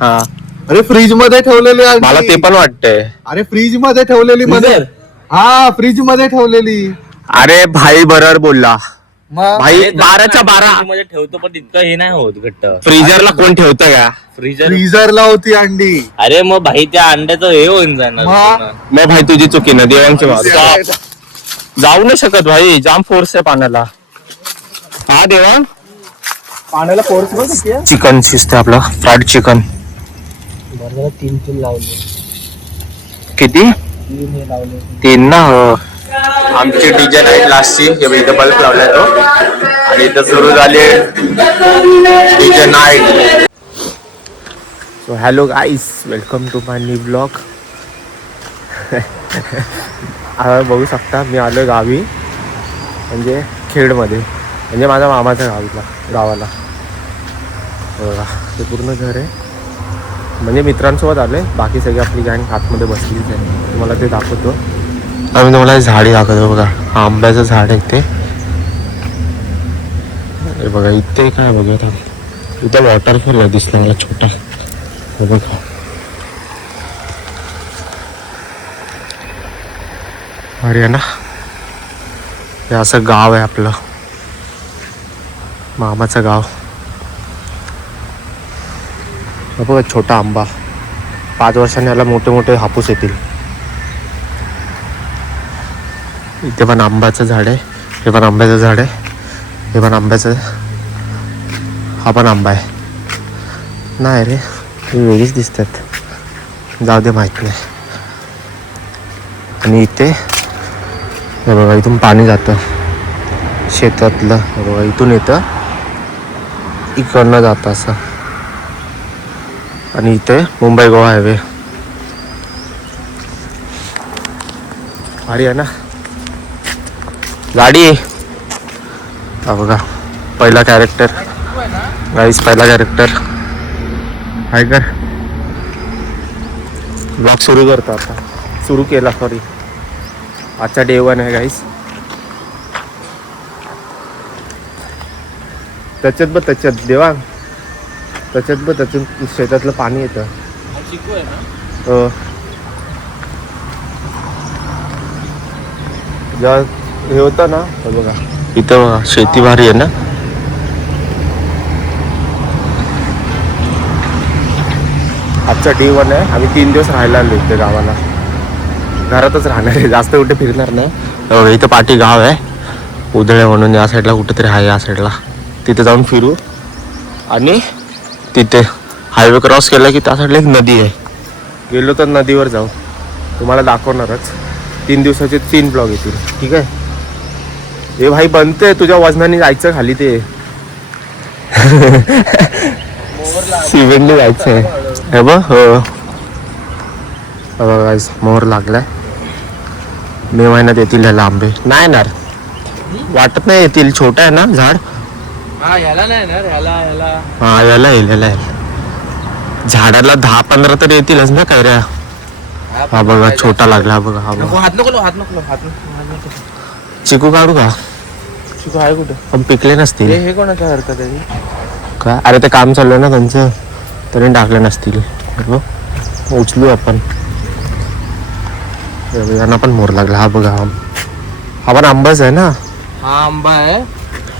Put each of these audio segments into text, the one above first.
हा अरे फ्रीज मध्ये ठेवलेली अंडी. मला ते पण वाटतंय. अरे फ्रीज मध्ये ठेवलेली मध्ये. हा फ्रीज मध्ये ठेवलेली. अरे भाई बरोबर बोलला मग भाई. 12च्या 12 मध्ये ठेवतो पण तितकं हे नाही होत घट्ट. फ्रीजरला कोण ठेवतं का? फ्रीजरला होती अंडी. अरे मग भाई त्या अंड्याचं हे होऊन जाणार मग? पूर्ण. मग भाई तुझी चुकी ना देवांची बाजू. जाऊ नाही शकत भाई, जाम फोर्स आहे पाण्याला. हा देवान पाण्याला फोर्स बघ किती आहे. चिकन शिजते आपलं फ्राईड चिकन. 3 लावले. किती? 3 हे लावले. 3 ना. आमची डीजे नाईट लास्टची इथं बल्ब लावलाय तो आणि इथं सुरू झाली DJ night. So hello guys, welcome to my new blog. आता बघू शकता मी आलो गावी, म्हणजे खेडमध्ये, म्हणजे माझ्या मामाच्या गावाला. बघा ते पूर्ण घर आहे, म्हणजे मित्रांसोबत आले. बाकी सगळी आपली गँग आतमध्ये बसलीच आहे. तुम्हाला ते दाखवतो. आम्ही तुम्हाला झाडी दाखवतो. बघा हा आंब्याचं झाड आहे ते. हे बघा इथे काय बघा, इथं वॉटरफॉल आहे दिसला मला छोटा. हे बघा अरे आहे ना, हे असं गाव आहे आपलं, मामाचं गाव. बघा छोटा आंबा, 5 वर्षांनी याला मोठे मोठे हापूस येतील. इथे पण आंब्याचं झाड आहे, हे पण आंब्याचं झाड आहे, हे पण आंब्याचं, हा पण आंबा आहे. नाही रे, हे वेगळीच दिसतात, जाऊ दे माहीत नाही. आणि इथे हे बघा इथून पाणी जातं शेतातलं. हे बघा इथून येतं, इकडनं जातं असं. आणि इथे मुंबई गोवा हायवे. भारी आहे ना गाडी. हा बघा पहिला कॅरेक्टर गाईस, पहिला कॅरेक्टर आहे का. ब्लॉग सुरू करतो आता, सुरू केला सॉरी. आजचा डे 1 आहे गाईस. त्याच्यात देवा, त्याच्यात शेतातलं पाणी येतं. जेव्हा हे होतं ना, बघा इथं बघा शेती भारी आहे ना. आजचा डे 1 आहे. आम्ही 3 दिवस राहायला आलो इथे गावाला. घरातच राहणार आहे, जास्त कुठे फिरणार नाही. इथं पाठी गाव आहे उधळे म्हणून, या साईडला कुठेतरी आहे, या साईडला. तिथे जाऊन फिरू. आणि तिथे हायवे क्रॉस केला की त्या साईडला एक नदी आहे. गेलो तर नदीवर जाऊ, तुम्हाला दाखवणारच. 3 दिवसाचे 3 ब्लॉग येतील, ठीक आहे. हे भाई बनते, तुझ्या वजनाने जायचं खाली ते. सिव्हिलने जायचं आहे. हे बघ, हो बघा मोहर लागलाय. मे महिन्यात येतील ह्याला आंबे. नाही येणार, वाटत नाही येतील. छोटा आहे ना झाड. हा याला नाही ना, ह्याला हा याला येईल. झाडाला 10-15 तर येतीलच ना काय रे. हा बघा छोटा लागला बघा. हा बघा हात नको. चिकू काढू का? चिकू आहे कुठे? पण पिकले नसतील. हे कोणाच्या हरकत आहे काय? अरे ते काम चालू आहे ना त्यांचं, तरी टाकले नसतील. उचलू आपण. यांना पण मोर लागला. हा बघा, हा पण आंबाच आहे ना. हा आंबा आहे,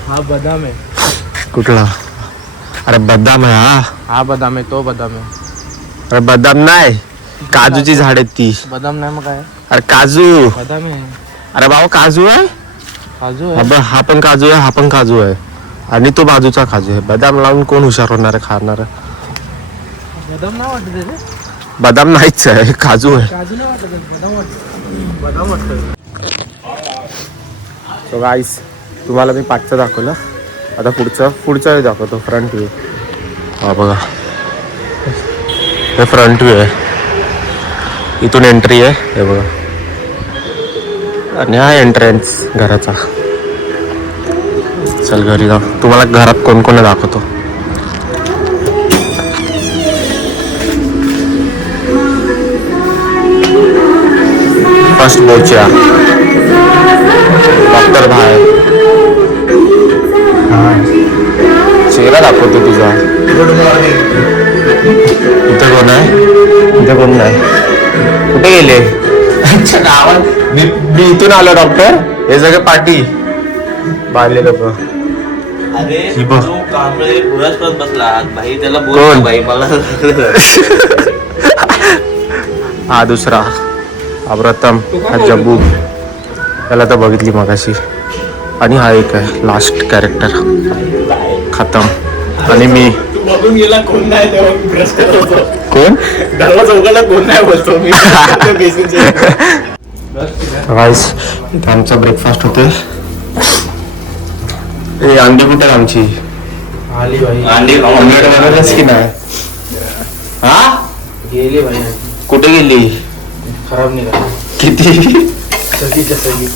हा बदाम आहे. कुठला? अरे बदाम आहे. हा बदाम आहे, तो बदाम आहे. अरे बदाम नाही, काजूची झाड आहेत ती. बदाम नाही मग काय? अरे काजू. बदाम आहे. अरे बाबा काजू आहे. काजू आहे. हा पण काजू आहे, हा पण काजू आहे. आणि तो बाजूचा काजू आहे. बदाम लावून कोण हुशार होणार आहे खाणार? बदाम नाही वाटत रे. बदाम नाहीच आहे, काजू आहे. काजू नाही वाटत, बदाम वाटत. सो गाईस, तुम्हाला मी पाठचं दाखवलं. आता पुढचं दाखवतो, फ्रंट व्ह्यू. हा बघा, हे फ्रंट व्ह्यू आहे. इथून एंट्री आहे, हे बघा. आणि हा एंट्रन्स घराचा. चल घरी जाऊ, तुम्हाला घरात कोण कोण दाखवतो. फर्स्ट बोच्या डॉक्टर भाई. चेहरा दाखवतो तुझा. Good morning. इथे कोण नाही. कुठे गेले? अच्छा गावात मी इथून आलो डॉक्टर. हे सगळे पार्टी बाहेरले लोक. अरे ही बघ. तू कांबळे पुराच करत बसला भाई, त्याला कोण? बोल भाई मला. हा दुसरा हा प्रथम हा जब्बू, त्याला तर बघितली मगाशी. आणि हा एक आहे लास्ट कॅरेक्टर खतम. आणि मी बघून गेला कोण नाही तेव्हा मी ब्रश करत होतो. कोण दरवाजा उघडला कोण नाही बोलतो मी. राईस इथे आमचा ब्रेकफास्ट होते. ए अंडी कुठे आमची? आली भाई. अंडी ऑमलेट वगैरेच की नाही? हा गेली भाई. कुठे गेली? खराब निघाली. किती? सगळीच्या सगळी.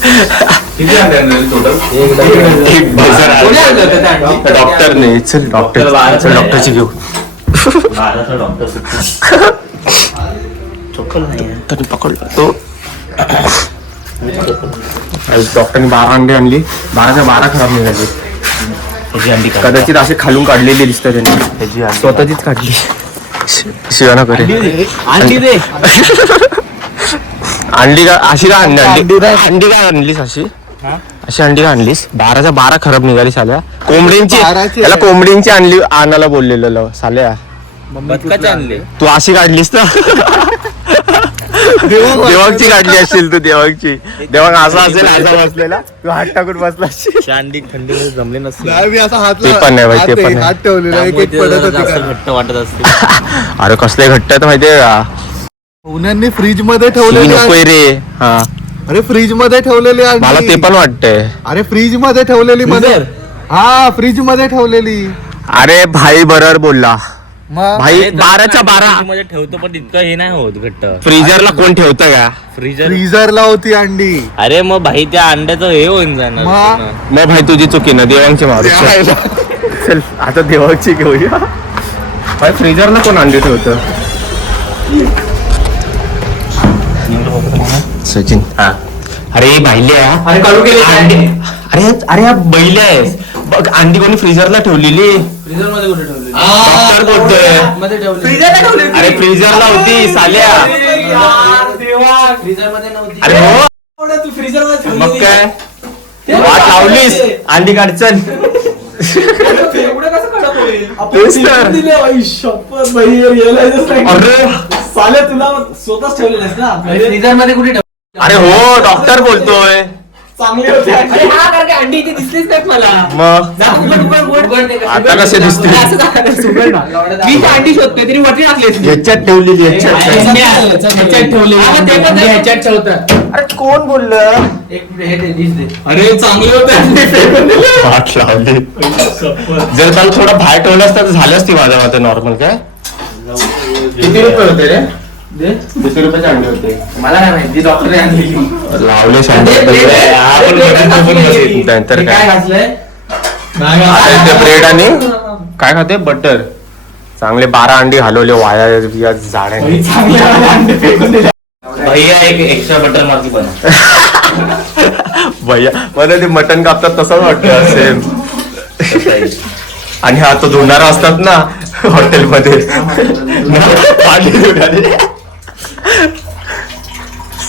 किती अंडे टोटल? एक डॉक्टर डॉक्टरने चल डॉक्टरची घेऊ. बाराचा डॉक्टर चप्पल नाही आहे. तरी पकडला तो. डॉक्टरने 12 अंडे आणली. 12च्या 12 खराब निघाली. त्याची अंडी का? कदाचित असे खालून काढलेली दिसतं त्यांनी. स्वतःचीच काढली. शिवाना करे अंडी दे. अंडी का अशी का अंडी काय आणलीस अशी? अशी अंडी का आणलीस? 12च्या 12 खराब निघाली साल्या. कोंबडींची त्याला कोंबडींची आणली आणायला बोललेलं साल्या. बदकाचे आणले. तू अशी काढलीस ना? देवांगची काढली असशील तू. देवांगची देवांग असा असेल असा बसलेला, तू हात टाकून बसला असशील. त्या अंडी थंडीमध्ये जमले नसते. नाही, मी असा हात ते पण नाही बाई, ते पण नाही. हात ठेवलेला एक एक पडत होती जास्त का. घट्ट वाटत असते. अरे कसले घट्ट आहेत माहितीये का? उन्हांनी फ्रीज मध्ये ही ठेवलेली नकोय रे. हा अरे फ्रीज मध्ये ठेवलेली अंडी. मला ते पण वाटतंय. अरे फ्रीज मध्ये ठेवलेली मध्ये. हा फ्रीज मध्ये ठेवलेली. अरे भाई बरोबर बोलला मग भाई. 12च्या 12 मध्ये ठेवतो पण इतकं हे नाही होत घट्ट. फ्रीजरला कोण ठेवतं का? फ्रीजर. फ्रीजरला होती अंडी. अरे मग भाई त्या अंड्याचं हे होऊन जाणार. मग? मग भाई तुझी चुकी ना. देवांगची मारू. चल आता देवांगची घेऊया. भाई फ्रीजरला कोण अंडी ठेवतं? सचिन. हा अरे बैल्या. अरे काढू गेले अंडी. अरे अरे या बैल्या आहे बघ. अंडी कोणी फ्रीजरला ठेवलेली. फ्रीजर मध्ये कुठे ठेवली? डॉक्टर बोलतोय. मध्ये ठेवली. अरे फ्रीजरला होती साल्या. फ्रीजर मध्ये नव्हती. अरे हो तू फ्रीजर मध्ये ठेवली. मग काय वाट लावलीस अंडी काढ. चल एवढं कसं कडक होईल? तेच तर. दिले भाई शपथ भाई. रिअलाइजच नाही. अरे साले तुला स्वतःच ठेवलेस ना फ्रीजर मध्ये कुठे ठेवली? अरे हो डॉक्टर बोलतोय. चांगली होती अंडी. अंडी इथे दिसलीच नाहीत मला. मग आता कसे दिसते? मी ती अंडी शोधतोय तरी वरती टाकली. ह्याच्यात ठेवलेली ह्याच्यात ठेवली. ह्याच्यात ठेवतं. अरे कोण बोललं? एक मिनिट हे दे, डिश दे. अरे चांगली होते अंडी. वाट लावली. जर त्याला थोडं बाहेर ठेवलं असतं तर झालं असती माझ्या मते नॉर्मल. काय किती रुपये होते रे? किती रुपयाचे अंडे होते? मला नाही माहिती. डॉक्टरने आणलेली. लावले नंतर काय काय घातलंय? आता ते ब्रेड आणि काय खाते बटर. चांगले 12 अंडी हलवले वाया या झाडाने. चांगले अंडे फेकून दिले. भैया एक एक्स्ट्रा बटर मारती पण. भैया मला ते मटन कापतात तसंच वाटतं सेम. आणि हा तो धुणारा असतात ना हॉटेलमध्ये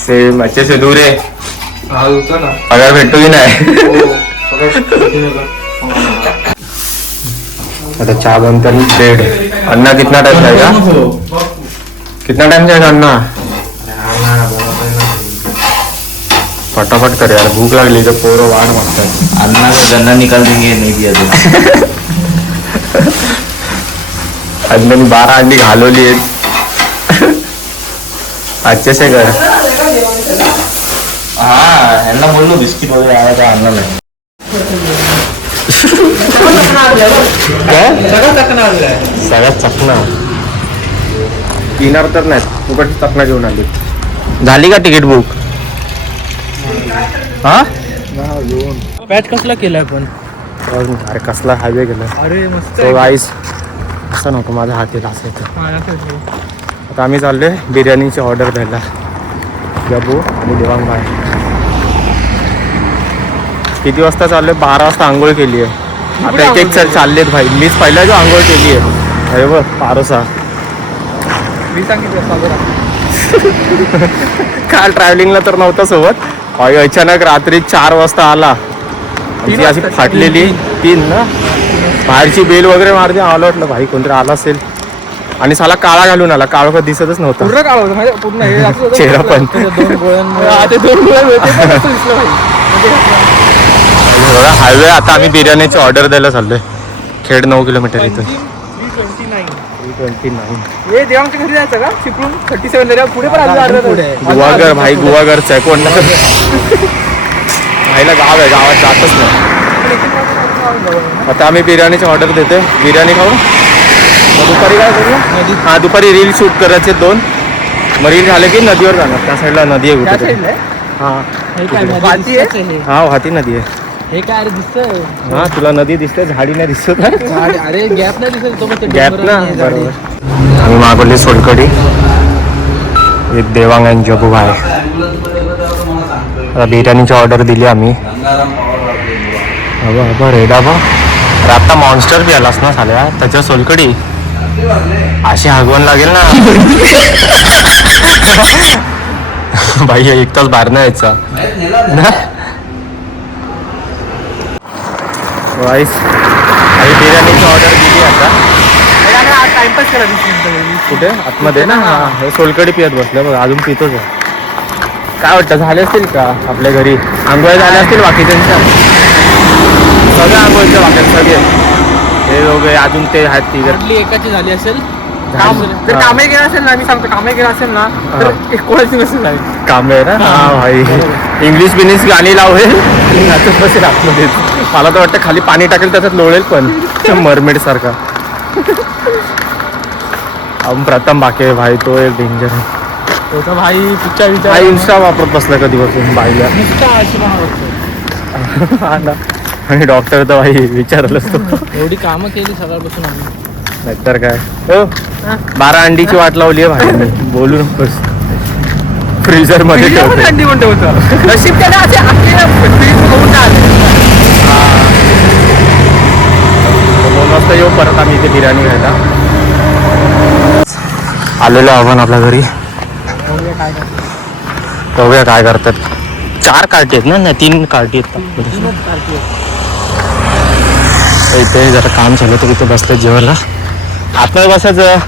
सेम अच्छे से दूर आहे. पगार भेटतो की नाही? आता चहा बनता ब्रेड. अन्ना कितना टाइम जाएगा? कितना टाइम जाएगा अन्ना? फटाफट कर यार, भूक लागली तर पोरं वाट मागतात. अन्ना का गन्ना निकाल देंगे नहीं दिया तो. अन्नाने 12 अंडी घालवली आहेत. अच्छे से कर. हा यांना बोललो बिस्किट वगैरे आला तर आणला नाही. काय सगळ्यात चकना पिणार तर नाही. फुकट चकना घेऊन आली. झाली का तिकीट बुक? हा पॅच कसला केलाय पण? अरे कसला हायवे गेला. अरे मस्त. तो गाईस असं नको माझा हात येईल असं येतं. आता आम्ही चाललोय बिर्याणीची ऑर्डर द्यायला. जबू आणि देवांग भाई. किती वाजता चाललोय? 12 वाजता आंघोळ केली आहे. आता एक एक चाललेत भाई. मीच पहिला जो आंघोळ केली आहे. अरे बघ पारोसा मी सांगितलं सागरा. काल ट्रॅव्हलिंगला तर नव्हता सोबत. भाई अचानक रात्री 4 वाजता आला. आमची अशी वाजता, फाटलेली 3 ना, बाहेरची बेल वगैरे मारते. आलं वाटलं भाई कोणतरी आला असेल. आणि साला काळा घालून आला, काळोखा दिसतच नव्हता. पूर्ण काळ होतं म्हणजे पूर्ण हे असं होतं. चेहरा पण. हा, ते 2 गोळ्या मिळते पण असं दिसलं भाई. बघा हायवे. आता आम्ही बिर्याणीची ऑर्डर द्यायला चाललोय. खेड 9 किलोमीटर इथून. 329. हे देवांच्या घरी जायचं का चिपळूण 37 दर्या पुढे पण अजून गुवागर भाई, गुवागरचं आहे. कोण भाईला गाव आहे, गावात जातच नाही. आता आम्ही बिर्याणीची ऑर्डर देते. बिर्याणी खाऊ. मग दुपारी काय करू? हा, दुपारी रील शूट करायचे 2. मग रील झाले की नदीवर जाणार. त्या साईडला नदी आहे त्या कुठे. साईडला आहे? हा वाती आहे? हा, वाहती नदी आहे. हे काय अरे दिसतंय. हा, तुला नदी दिसते, झाडी नाही दिसत. अरे गॅप नाही दिसत तो गॅप ना, बरोबर. आम्ही मागवली सोलकडी. एक देवांग आणि जगू भाई. आता बिर्याणीची ऑर्डर दिली आम्ही. रेडा बा आता मॉन्स्टर बी आलास ना साल्या, त्याच्या सोलकडी अशी हागवण लागेल ना. भाई 1 तास बाहेर नाही यायचा. वाईस आम्ही बिर्याणीची ऑर्डर दिली आता. टाइमपास केला कुठे आतमध्ये ना. हे सोलकडी पियत बसलं बघ, अजून पितोच आहे. काय वाटतं झाले असतील का आपल्या घरी आंघोळ झाल्या असतील बाकीच्यांच्या? सगळ्या आंघोळीच्या वाक्यात सगळे हे दोघे अजून ते आहेत ती जर एकाची झाली असेल. जर कामे केलं असेल ना, मी सांगतो कामे केलं असेल ना तर कोणाची नसेल झाली. काम आहे ना. हा भाई, इंग्लिश बिनिश गाणी लावेल आणि नाचत बसेल आतमध्ये. मला तर वाटतं खाली पाणी टाकेल त्याच्यात लोळेल पण मरमेड सारखा. प्रथम बाकी आहे भाई, तो एक डेंजर आहे. होता भाई पिक्चर विचार भाई इंस्टा वापरत बसला कधीपासून बाईला. हा ना. आणि डॉक्टर तर भाई विचारलंच तो. एवढी कामं केली सकाळपासून आम्ही. नाहीतर काय. हो 12 अंडीची वाट लावली आहे भाई मी. बोलू नकोस. फ्रीजर मध्ये ठेवतो. अंडी कोणतं होतं नशीब त्याला असे आपल्याला फ्रीज बघून नाही आले. 2 वाजता येऊ परत आम्ही इथे बिर्याणी खायला. आलेलो आपण आपल्या घरी. बघूया काय करतात. 4 कार्टी आहेत ना, 3 कार्टी आहेत. इथे जरा काम चालू होतं, तिथे बसतात जेवायला. आता बसायचं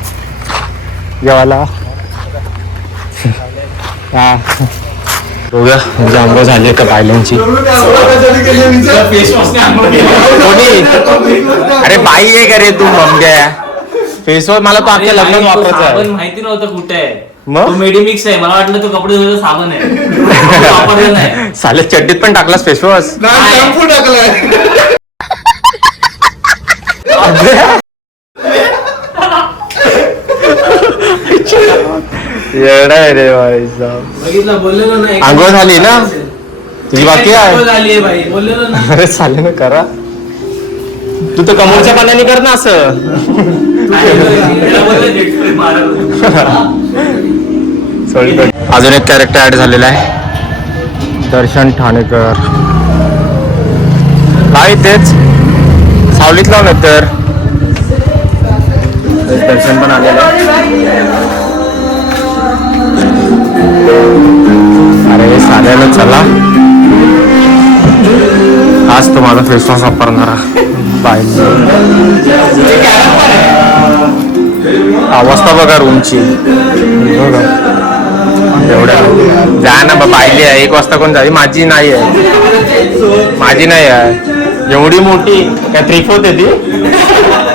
जेवायला. हा बघूया म्हणजे आंघोळ झाली का बायलांची. अरे बाई आहे का रे तू ममग्या. फेसवॉश मला तो आपल्या लग्नात वापरायचा आहे. माहिती नव्हतं कुठे आहे. मग? तो मेडिमिक्स आहे. मला वाटलं तो कपडे धुवायचा साबण आहे. वापरलं नाही. साले चड्डीत पण टाकलास फेसवॉश. येडा आहे रे भाई साहब. बघितलं बोललेलो ना. आंघोळ झाली ना तुझी? बाकी आहे. झाली आहे भाई, बोललेलो ना. अरे चालेल ना करा. तू तर कमोरच्या पाण्याने कर ना असं. अजून एक कॅरेक्टर ऍड झालेला आहे, दर्शन ठाणेकर. काय तेच सावलीत लावून तर दर्शन पण आलेलं आहे. अरे साल्याला चला, आज तुम्हाला फेसवॉश वापरणारा बाय. अवस्था बघा रूमची. एवढ्या जा ना बाबा. आईली आहे 1 वाजता कोण जावी. माझी नाही आहे, माझी नाही आहे. एवढी मोठी काय 3/4 आहे ती.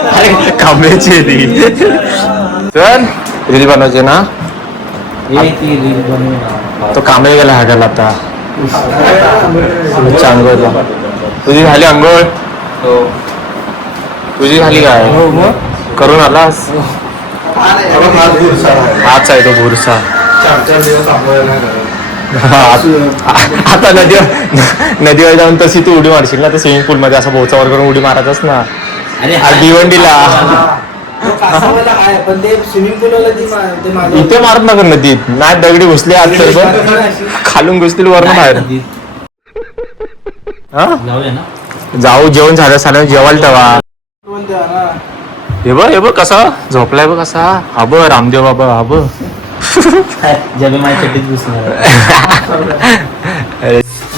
अरे खांब्याची आहे ती. चल रील बनवायची ना. तो कांबळे गेला हागायला आता. अंघोळला. तुझी झाली अंघोळ? तुझी झाली काय? करून आलास? हाच आहे तो भुरसा. 4 दिवस आता नदीवर जाऊन तशी तू उडी मारशील ना, तर स्विमिंग पूल मध्ये असं बोचावर करून उडी मारायचंच ना. भिवंडीला इथे मारत नका नदीत. नाही दगडी घुसली आज तर खालून घुसतील वरण बाहेर. जाऊया ना. जाऊ जेवण झालं साला जेवायला तेव्हा. हे बघ कसा झोपलाय बघ कसा. हा बघ रामदेव बाबा हा बघ. जब माझ्या चड्डीत घुसणार.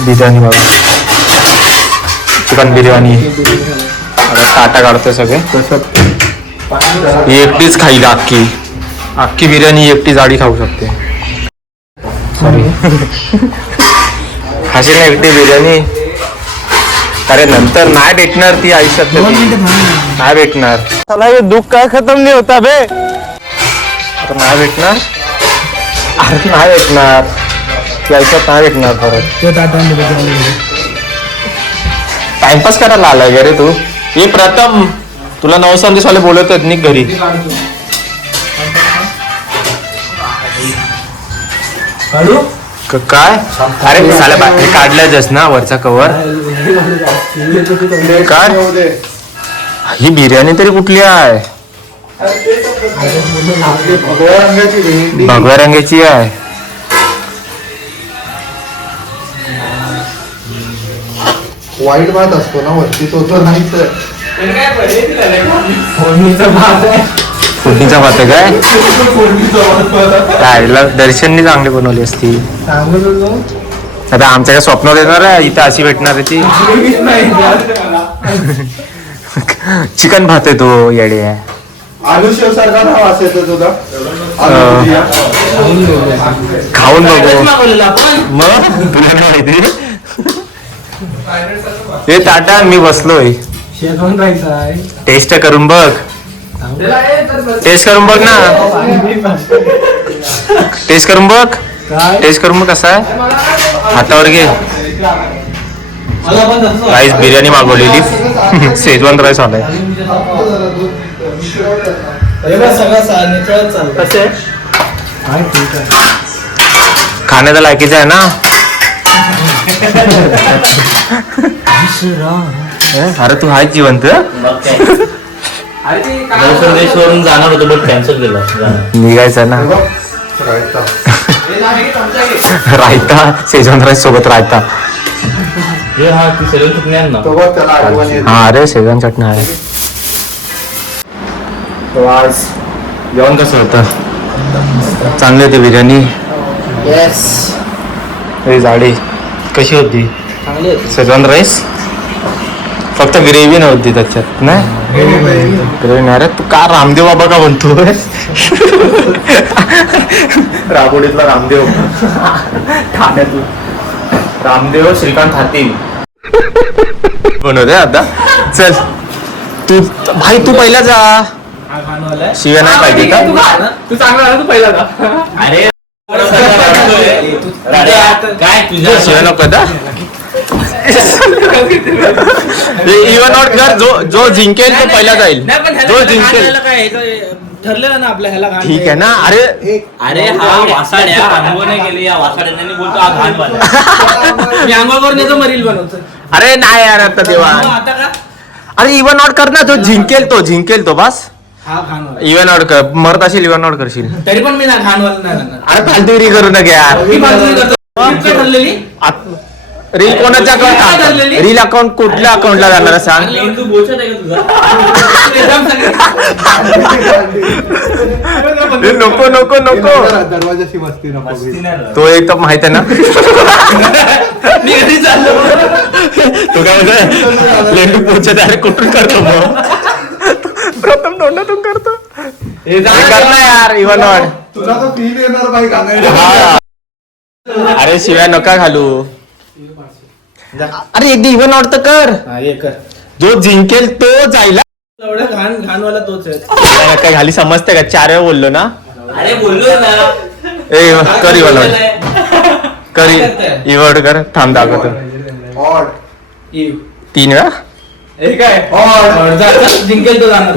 बिर्याणी बाबा चिकन बिर्याणी. आता काटा काढतोय सगळे. ही एकटीच खाईल अख्खी बिर्याणी एकटी जाडी खाऊ शकते. सॉरी खाशील ना एकटी बिर्याणी. अरे नंतर नाही भेटणार ती आयुष्यात कधी. नाही भेटणार. चला हे दुःख काय खतम नाही होता बे. आता नाही भेटणार. अरे नाही भेटणार ती आयुष्यात नाही भेटणार परत. टाइमपास करायला आलाय गे रे तू. हे प्रथम तुला 9 संदेशवाले बोलत आहेत निघ घरी. काय अरे साला हे काढलंच ना वरचा कवर. काय ही बिर्याणी तरी कुठली आहे. भगव्या रंगाची आहे. वाईट भात असतो ना वरती तो नाही तर फोडणीचा भात आहे काय. खायला दर्शननी चांगली बनवली असती. आता आमच्या काय स्वप्नात येणार आहे इथं अशी भेटणार आहे ती. चिकन भात आहे तो येडे आहे. आलू शेव सारखा नाव असेल तुझा. खाऊन बघू मग तुला काय माहिती. हे ताटा मी बसलोय. टेस्ट करून बघ. टेस्ट करून बघ ना. टेस्ट करून बघ. टेस्ट करून बघ कसा आहे. हातावर घे. राईस बिर्याणी मागवलेली. शेजवान राईस आलाय. खाण्याचा लायकीचा आहे ना. अरे तू हाय जिवंत. वरून जाणार होतो बट कॅन्सल केलं. निघायचं ना. रायता शेजवान राईस सोबत रायता. हा ती सगळं चटणी आण ना. त्याला आठवण येते. हा अरे शेजवान चटणी आहे. तो आज जेवण कसं होतं. चांगली होती बिर्याणी. जाडी कशी होती. शेजवान राईस फक्त ग्रेव्ही नव्हती त्याच्यात नाही. ग्रेव्ही नाही रे. तू का रामदेव बाबा का म्हणतोय. राबोडीतला रामदेव. ठाण्यातून रामदेव श्रीकांत हाती बनवते आता. चल तू भाई तू पहिला जा. शिव्या नाही पाहिजे का. तू चांगला तू पहिला जा. अरे काय तुझ्या शिव्या नको का. इव्हन आउट कर. जो जिंकेल तो पहिला जाईल. जो जिंकेल ठरलेलं ना आपल्या ह्याला. ठीक आहे ना. अरे हा वासाड्या अनुभव नाही केली. या वासाड्याने बोलतो हा घाण वाला. मी आंघोळ करून येतो मरील बनवतो. अरे नाही यार आता देवा. आता का अरे इव्हन आउट कर ना. जो जिंकेल तो बस. हा घाणवाला. इव्हन आउट कर. मरत असेल इव्हन आउट करशील. तरी पण मी ना घाणवाला नाही करणार. अरे फालतूगिरी करू नका यार. मी बाजूने करतो. काय ठरलेली रील कोणाच्या अकाउंट. रील अकाउंट कुठल्या अकाउंटला जाणार आहे सांग. तू बोचत आहे का तुझा. नको नको नको. दरवाजाशी मस्ती नको. तो एक तर माहित आहे ना. मी घरी चाललो. तू काय म्हणतो लेंडू पोचत आहे कुठून करतो मग. प्रथम तोंडातून करतो. कर ना यार इव्हन आउट. तुला तर फील येणार बाई गाण्याला. अरे शिवाय नका घालू. अरे एकदा इव्हन आउट तर कर. जो जिंकेल तो जाईल. एवढा घाणवाला तोच आहे. काय घाली समजते का. 4 वेळा बोललो ना. अरे बोललो ना. ए कर इव्हन आउट. कर इव्हन आउट कर. थांब दाखवतो. ऑड 3 वेळा. हे काय जिंकेल तो जाणार.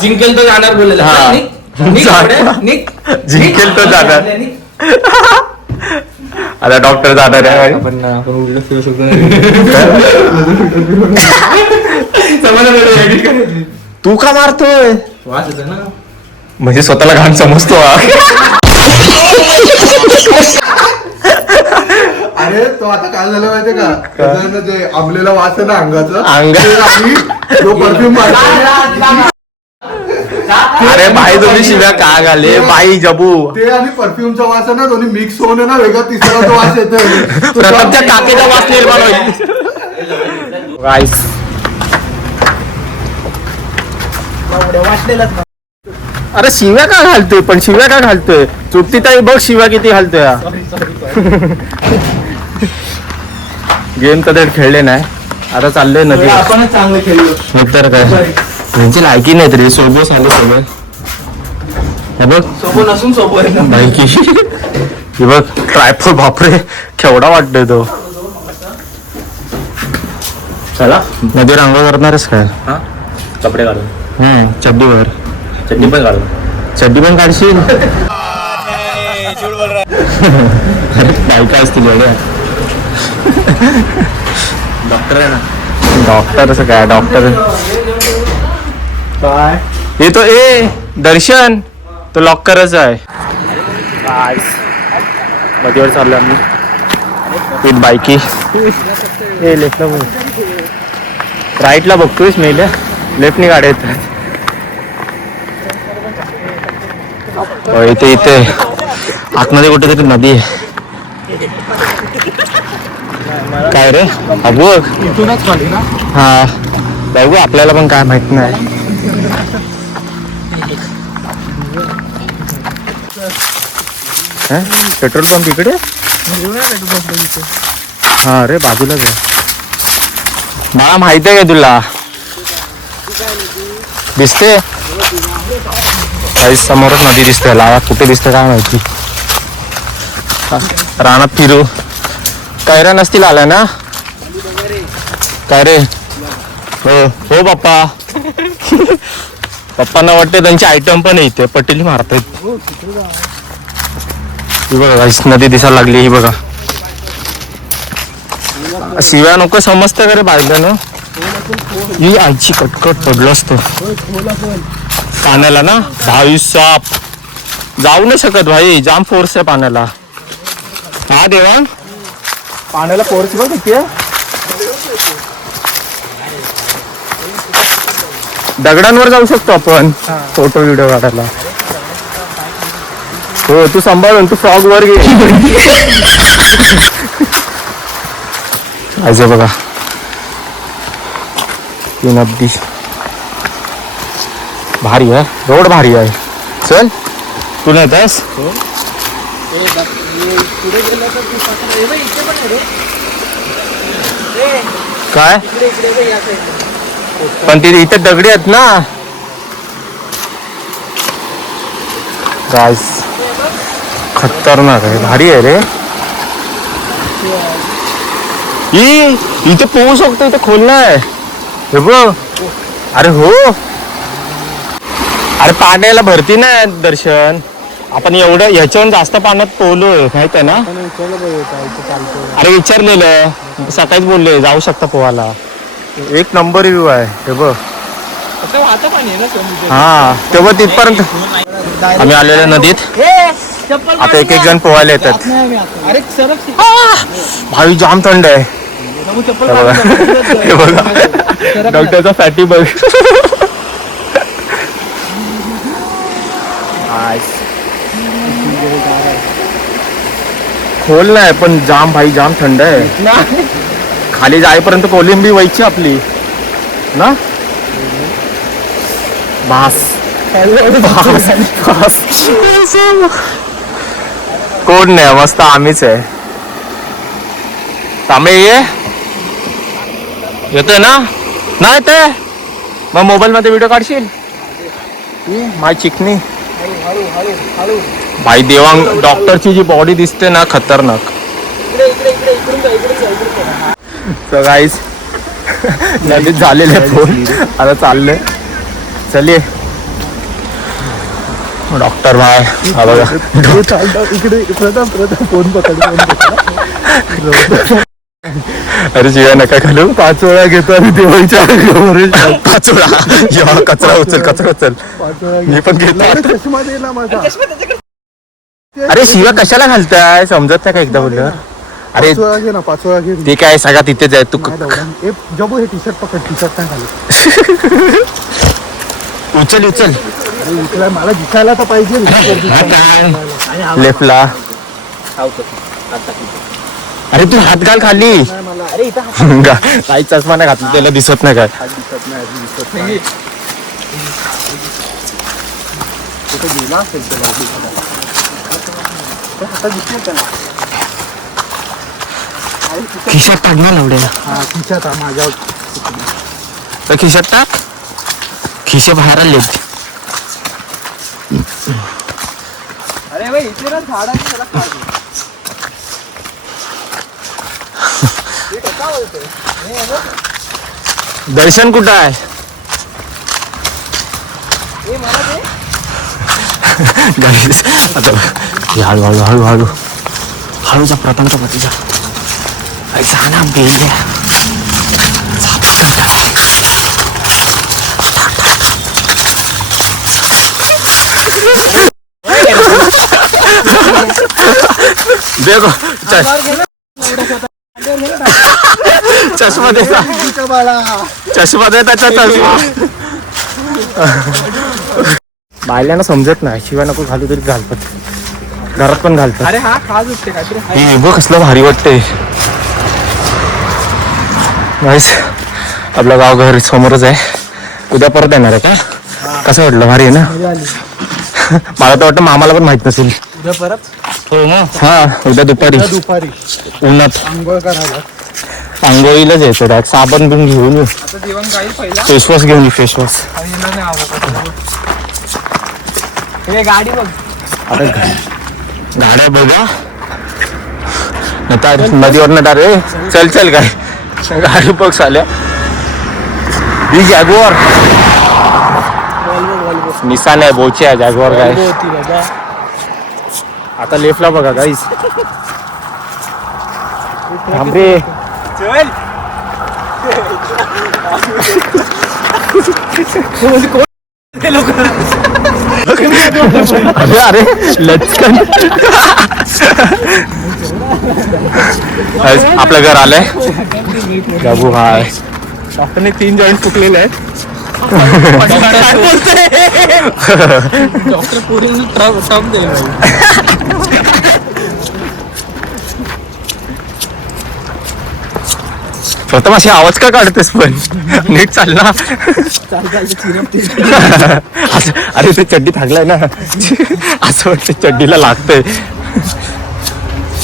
जिंकेल तो जाणार बोललेला. हा. जिंकेल तो जाणार. आता डॉक्टर जाणार आहे. आपण उलट फिरू शकतो. तू का मारतोय. वास येतो ना. म्हणजे स्वतःला घाण समजतो. अरे तो आता काय झालं माहितीये का. त्याच्यानं जे आंबलेला वास आहे ना अंगाचं. अंगा तो परफ्यूम मारतो. अरे बाई तुम्ही शिव्या का घाले बाई जबू ते आणि परफ्यूमचा वास आहे ना दोन्ही मिक्स होऊन आहे ना वेगळा तिसरा तो वास येतोय प्रथमच्या टाकेचा वास निर्माण होईल गाईस अरे शिव्या का घालतोय पण शिव्या का घालतोय चुटती ताई बघ शिव्या किती घालतोय गेम कधी खेळले नाही आता चाललोय नदी आपणच चांगलं खेळलो तर काय त्यांची लायकी नाही तरी सोबत आले सोबत हे बघ सोबत नसून सोबत लायकी हे बघ ट्रायफोर बापरे केवढा वाटतोय तो चला नदीवर आंघोळ करणारच काय हा कपडे काढून चड्डीवर चटणी पण काढून चड्डी पण काढशील बायका असतील एवढ्या डॉक्टर आहे ना डॉक्टर असं काय डॉक्टर काय हे तो ए दर्शन तो लॉकरच आहे नदीवर चाललो आम्ही विथ बायकी ए लेफ्टला बघ राईटला बघतोयस मेल्या लेफ्टनी गाड्या येतात इथे इथे आतमध्ये कुठेतरी नदी आहे काय रे बघ इथूनच खाली ना हा बघू आपल्याला पण काय माहित नाही पेट्रोल पंप इकडे हा रे बाजूलाच आहे मला माहिती आहे का तुला दिसते समोरच नदी दिसते लावा कुठे दिसते काय माहिती रानात फिरू कैऱ्या नसतील आल्या ना काय रे हो हो पप्पा पप्पांना वाटते त्यांचे आयटम पण इथे पटेली मारतात ही बघा गाईस नदी दिसायला लागली ही बघा शिव्या नको समजतं का रे बायकानं ही आईची कटकट पडलो असतो पाण्याला ना 22 साप जाऊ नाही शकत भाई जाम फोर्स आहे पाण्याला हा देवा पाण्याला फोर्स बघ किती आहे दगडांवर जाऊ शकतो आपण फोटो व्हिडिओ काढायला हो तू सांभाळून तू फ्रॉग वर घे आयचं बघा तीन अब्दी भारी आहे रोड भारी आहे चल तू नाही येतस काय पण तिथे इथे दगडी आहेत ना गाइस खतरनाक आहे भारी आहे रे इथे पोहू शकतो इथे खोल आहे हे बघ अरे हो अरे पाण्याला भरती नाही दर्शन आपण एवढं ह्याच्यावर जास्त पाण्यात पोहलोय माहित आहे ना अरे विचारलेलं सकाळीच बोलले जाऊ शकता पोहायला एक नंबर व्ह्यू आहे हे बघ हा तेव्हा तिथपर्यंत आम्ही आलेल्या नदीत आता एक एक जण पोहायला येतात भावी जाम थंड आहे हे बघा डॉक्टरचा फॅटी बघ खोल नाही पण जाम भाई जाम थंड आहे खाली जाईपर्यंत कोलिंबी व्हायची आपली ना बास कोण नाही मस्त आम्हीच आहे तांबे येतोय ना नाही येतोय मग मोबाईल मध्ये व्हिडिओ काढशील माय चिकनी भाई देवांग डॉक्टरची जी बॉडी दिसते ना खतरनाक तर गाईस नदीत झालेले फोन आता चाललंय चलिए डॉक्टर भाई हा बघा इकडे फोन पकड अरे शिवाय नका घालू 5 वेळा घेतो आणि देवाच्या 5 वेळा जेव्हा कचरा उचल मी पण घेतो चष्मा दे ना माझा अरे शिवा कशाला घालताय समजत नाही का एकदा बोलल्यावर अरे 5 वेळा घे ना 5 वेळा घे ते काय सगळा तिथेच आहे तू जबू हे टी शर्ट पकड टी शर्ट नाही घालत उचल मला दिसायला तर पाहिजे. लेफ्टला. अरे तू हात घाल खाली. काही चष्मा नाही घातला त्याला दिसत नाही काय. गेला असेल खिशात टाक ना लावड्याला. खिशात माझ्या तर खिशात टाक. खिशे बाहेर आले. अरे भाई इथे ना झाड आहे त्याला खाऊ दे. दर्शन कुठं आहे. Guys, आता हळूहळू हळूहळू हळूचा प्रथमच्या पतीचा जा ना बेल्या. देखो चष्मा देता. चष्मा देता चष्मा. बायलांना समजत नाही. शिवाय नको घालू तरी घालतात. घरात पण घालतात. अरे हा खास असते काहीतरी हे बघ कसलं भारी वाटतंय. नाईस. आपलं गाव घर समोरच आहे. उद्या परत येणार आहे का. कसं वाटलं. भारी आहे ना. मला तर वाटतं मामाला पण माहित नसेल. उद्या परत हा उद्या दुपारी उन्हात आंघोळ करायला आंघोळीलाच येतो. डायरेक्ट साबण बिन घेऊन येऊ. आता जेवण जाईल पहिला फेसवॉश घेऊन येऊ. फेसवॉश. आणि येणार नाही आवडत. हे गाडी बघ. आता गाड्या बघा आता नदीवरनं रे. चल चल काय गाडी बघ चाल्या. ही जॅगुआर निसान आहे. बोचे आहे जॅगुआर काय. आता लेफ्टला बघा गाईस. थांबरे. अरे अरे लचकन. आपलं घर आलंय. बाबू हाय. डॉक्टरने 3 जॉईंट फुकलेले आहेत. डॉक्टर पूर्ण टर्म दिले. प्रथम अशी आवाज का काढतेस पण. नीट चाल ना. अरे ते चड्डी थाकलाय ना. असं वाटतं चड्डीला लागतंय.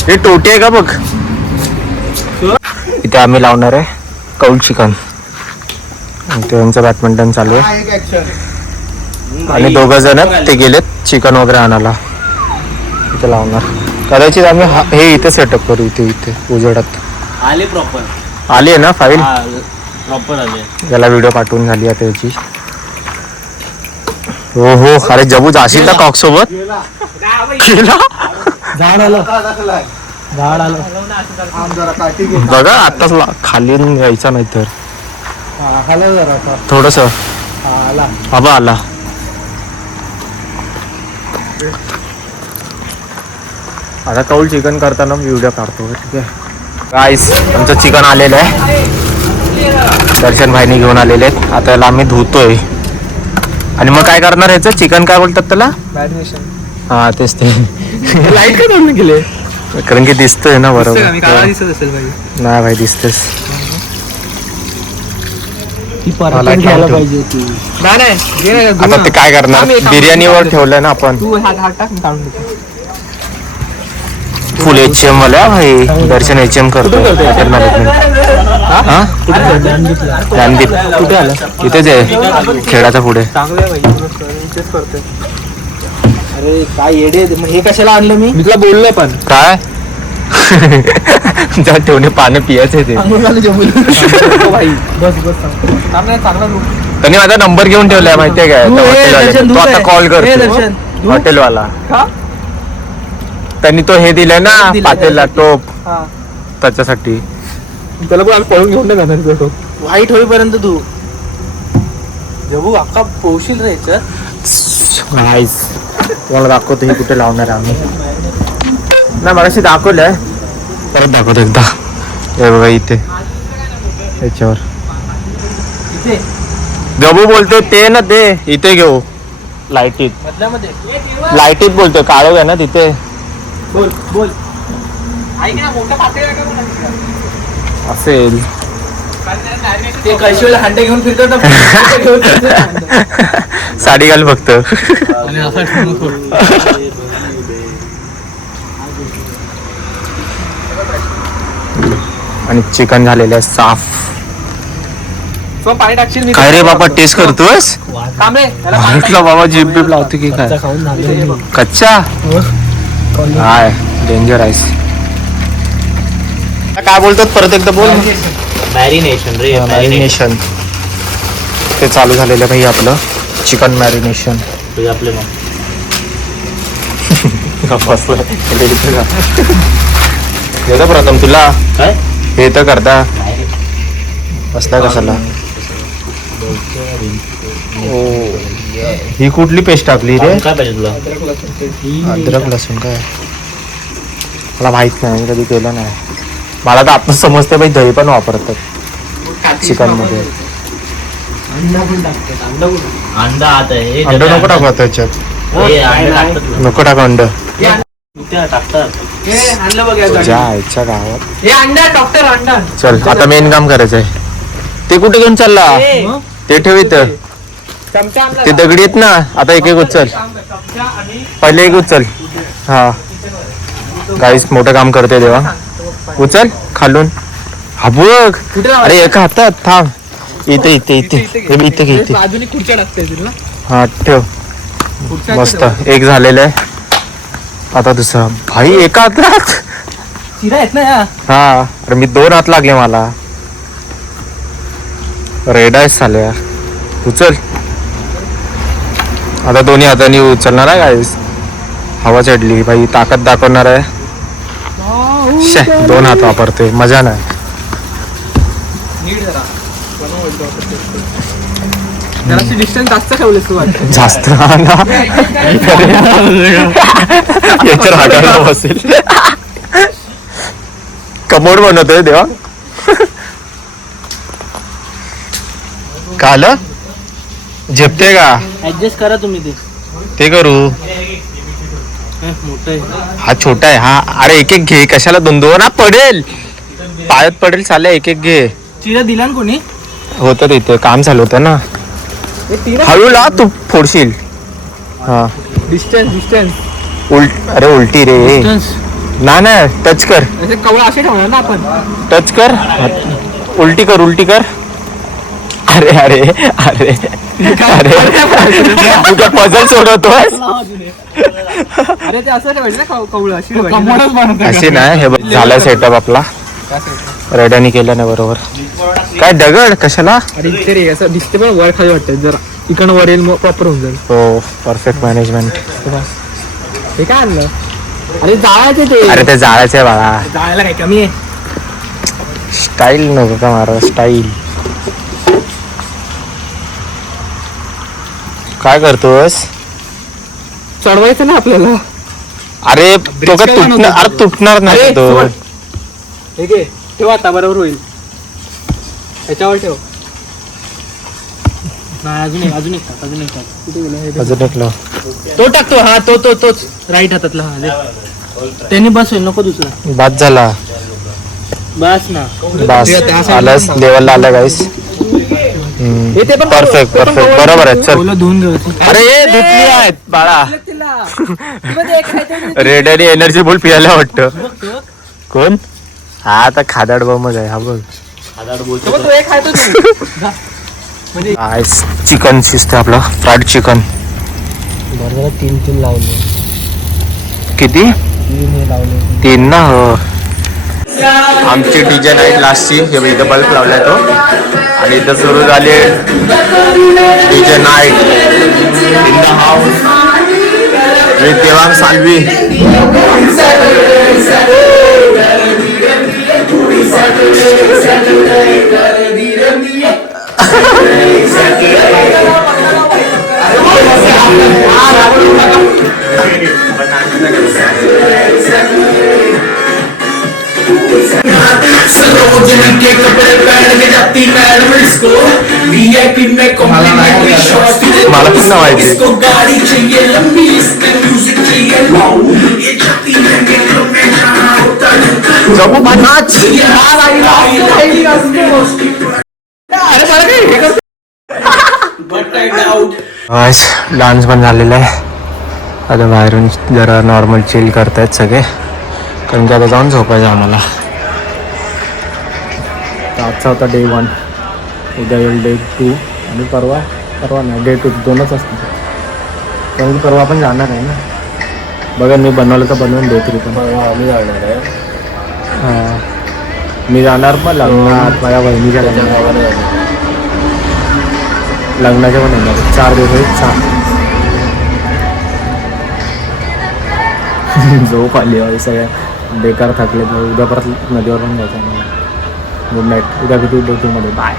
हे टोटी आहे का बघ. इथे आम्ही लावणार आहे कौल चिकन. त्यांचं बॅडमिंटन चालू आहे. एक ऍक्शन. आणि 2 जण ते गेलेत चिकन वगैरे आणायला. इथे लावणार. कदाचित आम्ही हे इथे सेटअप करू. इथे उजेडात. आले प्रॉपर. आली आहे ना फाईल. प्रॉपर आले. याला व्हिडिओ पाठवून झाली आहे त्याची. हो हो. अरे जबू जाशील ना कॉक सोबत. गेला. झाड आलं झाड आलं. आम जरा काठी घे. बघा आताच खाली यायचा नाही तर आला जरा आता. थोडस. आला बाबा आला. आता कौल चिकन करताना व्हिडिओ काढतो. ठीक आहे गाईस. आमचं चिकन आलेलं आहे. दर्शन भाईनी घेऊन आलेले आहेत. आता याला आम्ही धुतोय. आणि मग काय करणार ह्याचं चिकन काय बोलतात त्याला. मॅरिनेशन. हा तेच ते. लाईट का दोन गेले. कारण की दिसतोय ना बरोबर. काळा दिसत असेल भाई. नाही भाई दिसतेस. घ्यायला पाहिजे ती. नाही आता ते काय करणार. बिर्याणीवर ठेवलंय ना आपण. तू हात टाक मी काढून देतो. फुल HM वाला भाई. दर्शन HM करतो. Hotel management. हा ज्ञानदीप कुठे आलं. इथेच आहे खेळाच्या पुढे. चांगलं आहे भाई. इथेच करतोय. अरे काय येडे. हे कशाला आणलं मी तुला बोललो पण. काय जा ठेवणे पाणी पियाचे ते. भाई बस बस चांगला लोक. त्यांनी माझा नंबर घेऊन ठेवलाय माहितीये काय. तो आता कॉल करतो हॉटेलवाला. त्यांनी तो हे दिलाय ना पातेला टोप. त्याच्यासाठी त्याला पण आम्ही पळून घेऊन नाही जाणार. तो वाईट होईपर्यंत तू जबू अख्खा पोहशील रे याच्यात. तुम्हाला दाखवतो हे कुठे लावणार आहे आम्ही. नाही मगाशी दाखवलंय. परत दाखवतो एकदा. हे बघा इथे याच्यावर. जबू बोलतो ते ना ते इथे घेऊ. लाईटीत मधल्यामध्ये लाईटीत बोलतोय काळोख आहे ना तिथे. बोल बोल ऐक ना मोठा पातेला आहे का कोणाचा? असेल. ते कळशीला हांडे घेऊन फिरतात ना घेऊन फिरतात. साडी घाल फक्त. आणि असं ठेवून आणि चिकन झालेलं आहे साफ. तो पाणी टाकशील मी काय रे बाबा टेस्ट करतोस? थांब रे त्याला पाणी म्हटलं बाबा जीप बीप लावतो की काय? खाऊन झालं कच्चा काय डेंजर आहेस. काय बोलतात परत एकदा बोल. मॅरिनेशन रे मॅरिनेशन ते चालू झालेलं भाई आपलं चिकन मॅरिनेशन. आपले मग येतं प्रथम तुला काय हे तर करता बसला कशाला. ओ ही कुठली पेस्ट टाकली रे? काय पाहिजे तुला? अद्रक लसूण काय मला माहित नाही, कधी केलं नाही. मला तर आता समजते भाई दही पण वापरतात चिकन मध्ये. अंडा आत आहे अंड नको टाकू त्याच्यात. नको टाकू अंड. टाकतात हे आणलं बघ या तुझ्या आईच्या गावात. हे अंडा डॉक्टर अंडा चल आता मेन काम करायचंय. ते कुठे घेऊन चालला? ते ठेव इथं. चमचा आणला ते दगडी आहेत ना. आता एक एक उचल. चमचा आणि पहिले एक उचल. हा काहीच मोठं काम करते देवा. उचल खालून. हा बघ. अरे एका हातात थांब. इथे इथे इथे हे इथे घे इथे. बाजूने खुर्च्या टाकता येतील ना. हा ठेव. मस्त एक झालेलं आहे. आता दुसरा भाई एका हातात. चिरा आहेत ना या. हा अरे मी 2 हात लागले मला. रेड आहेस साल्या. उचल. आता दोन्ही हाताने उचलणार आहे गाईस. हवा चढली भाई. ताकद दाखवणार आहे. 2 हात वापरतोय मजा नाही. नीट जरा जराशी डिस्टन्स जास्त ठेवलेस तू वाटतं. जास्त हा ना. याच्यावर हाडायला बसेल. कमोड बनवतोय देवा. काल झेपते का? ऍडजस्ट करा तुम्ही ते करू. मोठं आहे. हा छोटा आहे हा. अरे एक एक घे. कशाला 2-2 हा पडेल पायात पडेल चालेल. एक एक घे. चिरा दिला ना कोणी? होतं तिथे काम चालू होतं ना. हे तीन हळू ला तू फोडशील. हा डिस्टन्स डिस्टन्स अरे उलटी रे ना ना. टच कर. असे कवळा असे ठेवणार ना आपण. टच कर. उलटी कर उलटी कर. अरे अरे अरे अरे तू काय पझल सोडवतोस? अरे ते असं ठेवायचं ना कवळं अशी ठेवायची. असे नाही. हे बघ झाला सेटअप आपला. रेड्याने केलं नाही बरोबर. काय दगड कशाला? अरे इथे रे असं दिसते पण वर खाली वाटतं जरा. इकडनं वर येईल प्रॉपर होऊन जाईल. हो परफेक्ट मॅनेजमेंट. हे काय आणलं? अरे जाळायचे ते. अरे ते जाळायचं आहे बाळा. जाळायला काय कमी आहे? स्टाईल नको का मारा स्टाईल. काय करतोस? चढवायचं ना आपल्याला. अरे तो काय तुटणार? अरे तुटणार नाही अरे, तो. सोड. हे घे ठेव आता बरोबर होईल. त्याच्यावर ठेव. नाही अजून एक अजून एक टाक अजून एक टाक. कुठे गेला हे? अजून एक लाव. तो टाकतो हा तोच राईट हातातला हा ले. त्यांनी बस होईल नको दुसरा. बाद झाला. बस ना. बस आलंच लेवलला आलं गाईस. हे ते पण परफेक्ट परफेक्ट बरोबर आहे. चल. ओलं धुवून घ्यायचं. अरे हे धुतली आहेत बाळा. रेड आणि एनर्जी बोल पियाला वाटतं. कोण? हा आता खादाड बमच आहे. हा बघ तो एक खायतो तू. चिकन शिजतं आपलं फ्राईड चिकन. बरोबर 3 लावले. किती? 3 लावले. 3 ना. हो आमची डीजे नाईट लास्टची. हे इथं बल्ब लावलाय तो. आणि इथं सुरू झाले DJ night in the house with Devang Salvi. Sarojini के कपड़े पहन के जाती मैडम इसको वीआईपी में कॉम्प्लीमेंट्री शॉट मला पण नाही माहिती. इसको गाड़ी चाहिए लंबी इसमें म्यूजिक चाहिए लाउड ये जाती है मेट्रो में जहाँ होता है जबू बा नाच. डान्स पण झालेला आहे. आता बाहेरून जरा नॉर्मल चिल करतायत सगळे, कारण की आता जाऊन झोपायचं आम्हाला. तर आजचा होता डे 1. उद्या येईल डे 2 आणि परवा नाही डे 2 2च असतील. कारण की परवा पण जाणार आहे ना. बघा मी बनवलं तर बनवून डे 3 पण आम्ही जाणार आहे. हां मी जाणार पण लग्नात माझ्या बहिणीच्या लग्नाच्या पण येणार 4 दिवस होईल. 4 झोप आली आहे सगळ्या बेकार थकले. उद्या परत नदीवर पण जायचं मला. Good night. उद्या भेटू डे 2 मध्ये. बाय.